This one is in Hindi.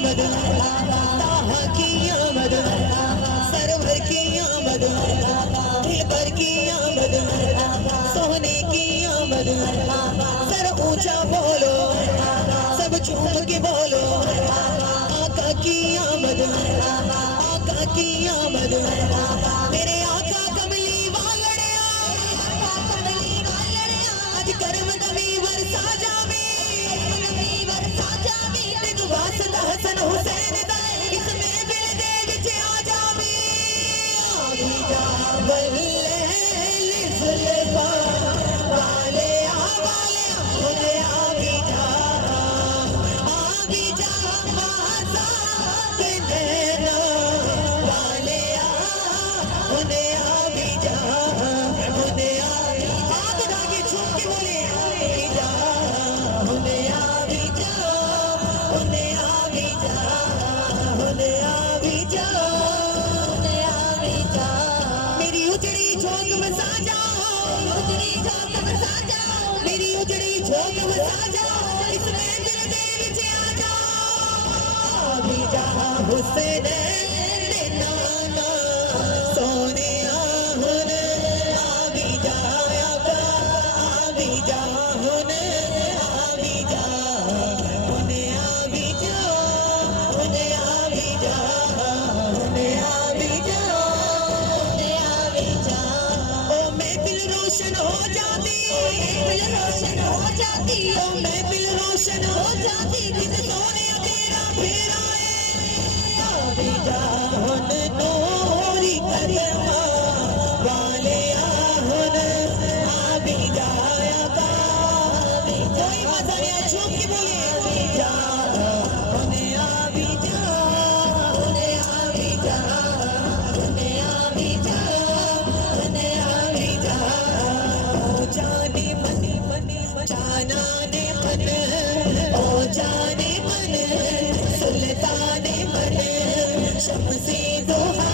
आमद, ताहा की आमद, सरवर की आमद, दिलबर की आमद, सोहने की आमद। सर ऊंचा बोलो, सब झूम के बोलो, आका की आमद, आका की आमद। मेरे आका कमली वालड़िया, आज करम नबी वरसा जावे, तेनु वास्ता हसन हुसैन दा, इसमें बिल दे विच आ जावे। आवी जा बल्ले जुल्फा वाले मुझे आवी जा मासा के नैना वाले उन्हें आवी जा, उन्हें आवी जा। आगे झूम के बोले आवी जा, उन्हें आवी जा, उन्हें आवी जा, उन्हें आवी जा, उन्हें आवी जा। मेरी उजड़ी झोंक में सा जाओ, उजड़ी झोंक में सा जाओ, मेरी उजड़ी झोंक में सा जाओ, इसमें दिल दे विच आ जाओ। आवी जा हुसैन दे नाना सोने हुन, आवी जा आका, आवी जा हुन, आवी जा, उन्हें आवी जा, उन्हें आवी जा, उन्हें आवी जा, उन्हें आवी जा। ओ महफिल रोशन हो जाती, महफिल रोशन हो जाती, ओ महफिल रोशन हो जाती, जिस सोने तेरा फेरा है। आवी जा हुन नूरी कदमा वाले हुन, आवी जा आका, आवी जा। कोई मजा नहीं, झूम के बोले आवी जा, उन्हें आवी जा, उन्हें आवी जा, उन्हें आवी जा, उन्हें आवी जा। ओ जाने मनी मनी जाना ने मन, ओ जाने मन सुल्ताने मन, शम्से दोहा